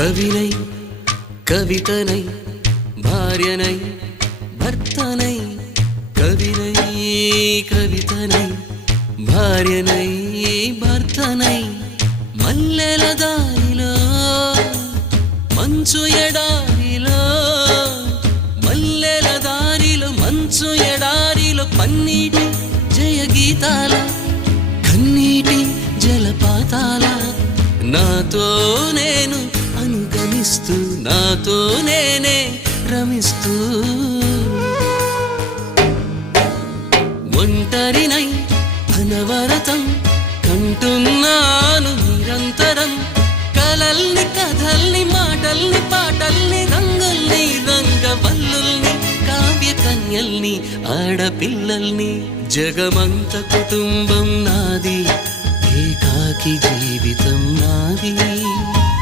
కవినై కవితనై భార్యనై భర్తనై కవినై కవితనై భార్యనై భర్తనై మల్లెల దారిలో మంచు ఎడారిలో మల్లెల దారిలో మంచు ఎడారిలో పన్నీటి జయగీతాల కన్నీటి జలపాతాల నాతో నేను అనుగమిస్తూ నాతో నేనే రమిస్తూ ఒంటరినై అనవరతం కంటున్నాను నిరంతరం కలల్ని కథల్ని మాటల్ని పాటల్ని రంగుల్ని రంగవల్లుల్ని కావ్య కన్యల్ని ఆడపిల్లల్ని జగమంత కుటుంబం నాది ఏకాకి జీవితం నాది